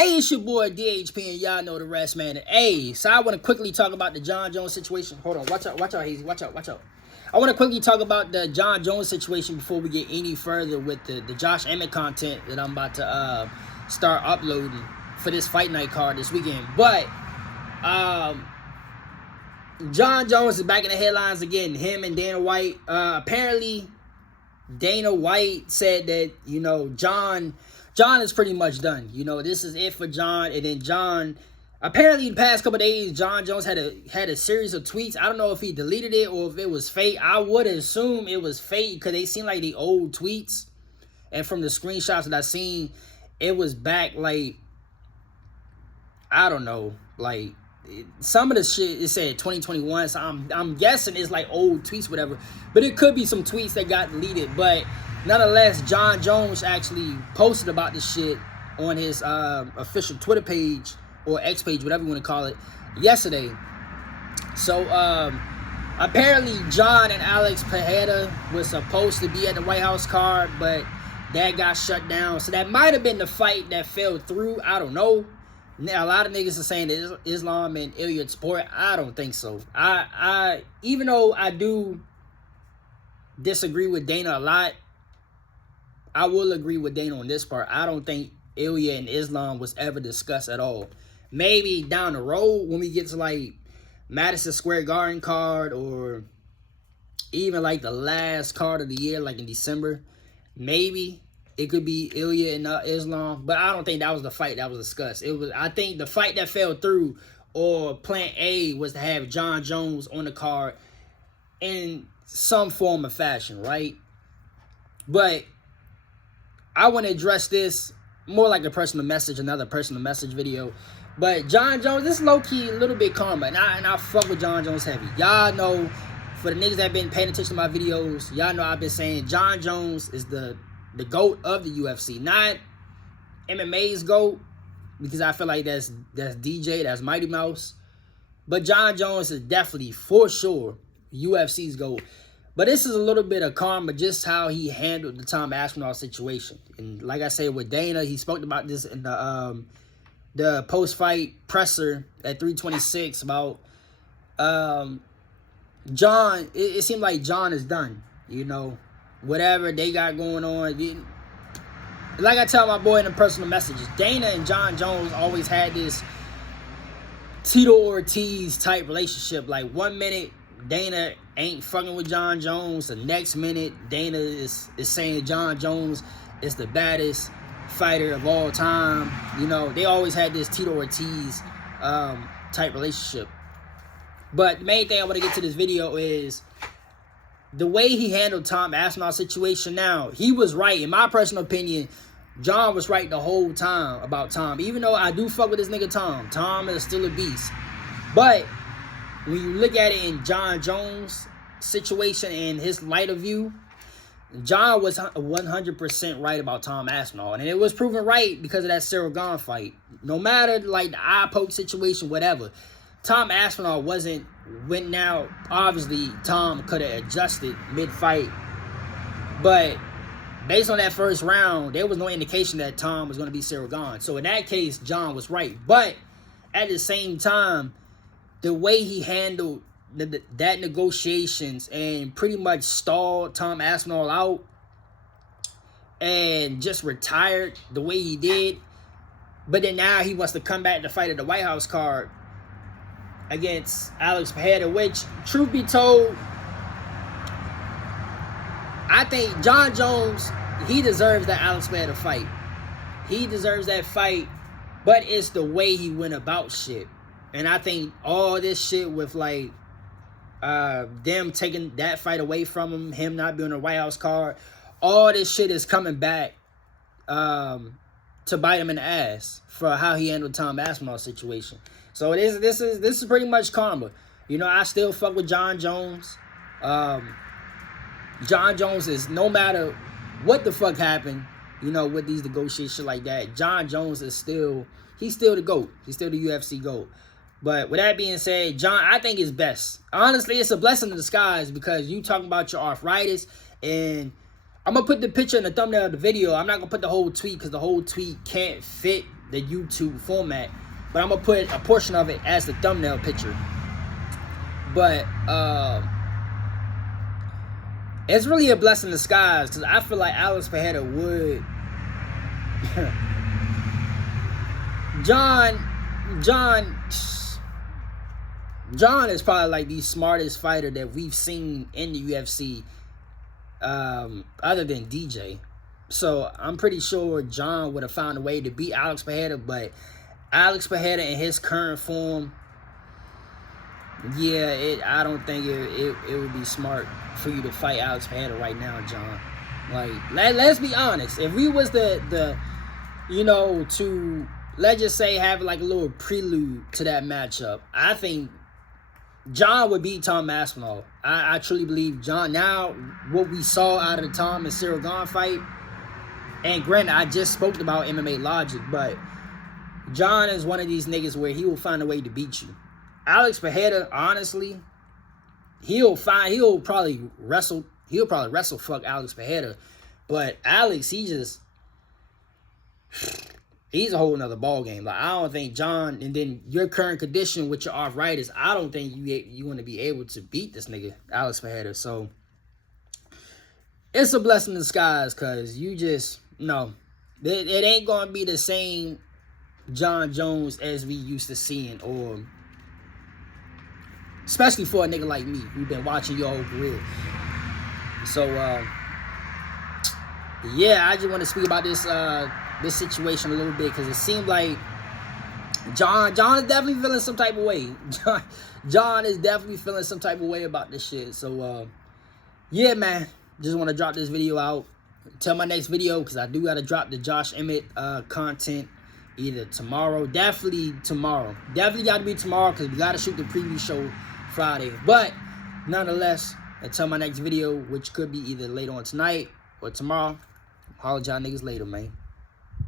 Hey, it's your boy DHP, and y'all know the rest, man. Hey, so I want to quickly talk about the Jon Jones situation. Hold on, watch out, Hazy, watch out. I want to quickly talk about the Jon Jones situation before we get any further with the Josh Emmett content that I'm about to start uploading for this Fight Night card this weekend. But Jon Jones is back in the headlines again. Him and Dana White. Apparently, Dana White said that, you know, Jon is pretty much done. You know, this is it for Jon. And then Jon, apparently the past couple of days, Jon Jones had a series of tweets. I don't know if he deleted it or if it was fake. I would assume it was fake because they seem like the old tweets. And from the screenshots that I seen, it was back like, I don't know, like some of the shit, it said 2021. So I'm guessing it's like old tweets, whatever. But it could be some tweets that got deleted. But nonetheless, Jon Jones actually posted about this shit on his official Twitter page or X page, whatever you want to call it, yesterday. So apparently Jon and Alex Pereira was supposed to be at the White House card, but that got shut down. So that might have been the fight that fell through. I don't know. Now, a lot of niggas are saying that Islam and Ilya sport. I don't think so. I even though I do disagree with Dana a lot, I will agree with Dana on this part. I don't think Ilya and Islam was ever discussed at all. Maybe down the road when we get to like Madison Square Garden card or even like the last card of the year, like in December, maybe it could be Ilya and Islam. But I don't think that was the fight that was discussed. I think the fight that fell through, or plan A, was to have Jon Jones on the card in some form of fashion, right? But I want to address this more like a personal message, another personal message video. But Jon Jones, this is low-key a little bit karma. And I fuck with Jon Jones heavy. Y'all know, for the niggas that have been paying attention to my videos, y'all know I've been saying Jon Jones is the GOAT of the UFC. Not MMA's GOAT, because I feel like that's DJ, that's Mighty Mouse. But Jon Jones is definitely, for sure, UFC's GOAT. But this is a little bit of karma, just how he handled the Tom Aspinall situation. And like I said, with Dana, he spoke about this in the post-fight presser at 326 about Jon. It seemed like Jon is done, you know, whatever they got going on. Like I tell my boy in the personal messages, Dana and Jon Jones always had this Tito Ortiz type relationship. Like 1 minute, Dana ain't fucking with Jon Jones. The next minute, Dana is saying Jon Jones is the baddest fighter of all time. You know, they always had this Tito Ortiz type relationship. But the main thing I want to get to this video is the way he handled Tom Aspinall's situation. Now, he was right. In my personal opinion, Jon was right the whole time about Tom. Even though I do fuck with this nigga Tom. Tom is still a beast. But when you look at it in Jon Jones' situation and his light of view, Jon was 100% right about Tom Aspinall. And it was proven right because of that Cyril Gane fight. No matter, like, the eye poke situation, whatever, Tom Aspinall wasn't winning out. Obviously, Tom could have adjusted mid-fight. But based on that first round, there was no indication that Tom was going to be Cyril Gane. So in that case, Jon was right. But at the same time, the way he handled that negotiations and pretty much stalled Tom Aspinall out and just retired the way he did. But then now he wants to come back to fight at the White House card against Alex Pereira, which, truth be told, I think Jon Jones, he deserves that Alex Pereira fight. He deserves that fight, but it's the way he went about shit. And I think all this shit with, like, them taking that fight away from him not being a White House card, all this shit is coming back to bite him in the ass for how he handled Tom Aspinall's situation. So this is pretty much karma. You know, I still fuck with Jon Jones. Jon Jones is, no matter what the fuck happened, you know, with these negotiations like that, Jon Jones is he's still the GOAT. He's still the UFC GOAT. But with that being said, Jon, I think is best. Honestly, it's a blessing in disguise because you talking about your arthritis, and I'm going to put the picture in the thumbnail of the video. I'm not going to put the whole tweet because the whole tweet can't fit the YouTube format. But I'm gonna put a portion of it as the thumbnail picture. But it's really a blessing in disguise, because I feel like Alex Pereira would. John is probably like the smartest fighter that we've seen in the UFC, other than DJ. So I'm pretty sure John would have found a way to beat Alex Pereira, but Alex Pereira in his current form, yeah, I don't think it would be smart for you to fight Alex Pereira right now, John. Like, let's be honest. If we was to let's just say have like a little prelude to that matchup, I think John would beat Tom Aspinall. I truly believe John. Now, what we saw out of the Tom and Cyril Gane fight, and granted, I just spoke about MMA logic, but John is one of these niggas where he will find a way to beat you. Alex Pereira, honestly, he'll probably wrestle fuck Alex Pereira, but Alex, he's a whole nother ball game. Like, I don't think John, and then your current condition with your arthritis, I don't think you want to be able to beat this nigga Alex Pereira. So it's a blessing in disguise, because you just no, it ain't gonna be the same John Jones as we used to seeing, or especially for a nigga like me who've been watching your whole career. So yeah, I just want to speak about this situation a little bit, because it seemed like John is definitely feeling some type of way. John is definitely feeling some type of way about this shit. So yeah, man, just want to drop this video out till my next video, because I do got to drop the Josh Emmett content either tomorrow, definitely tomorrow, definitely got to be tomorrow, because we got to shoot the preview show Friday. But nonetheless, until my next video, which could be either later on tonight or tomorrow, holla at y'all niggas later, man.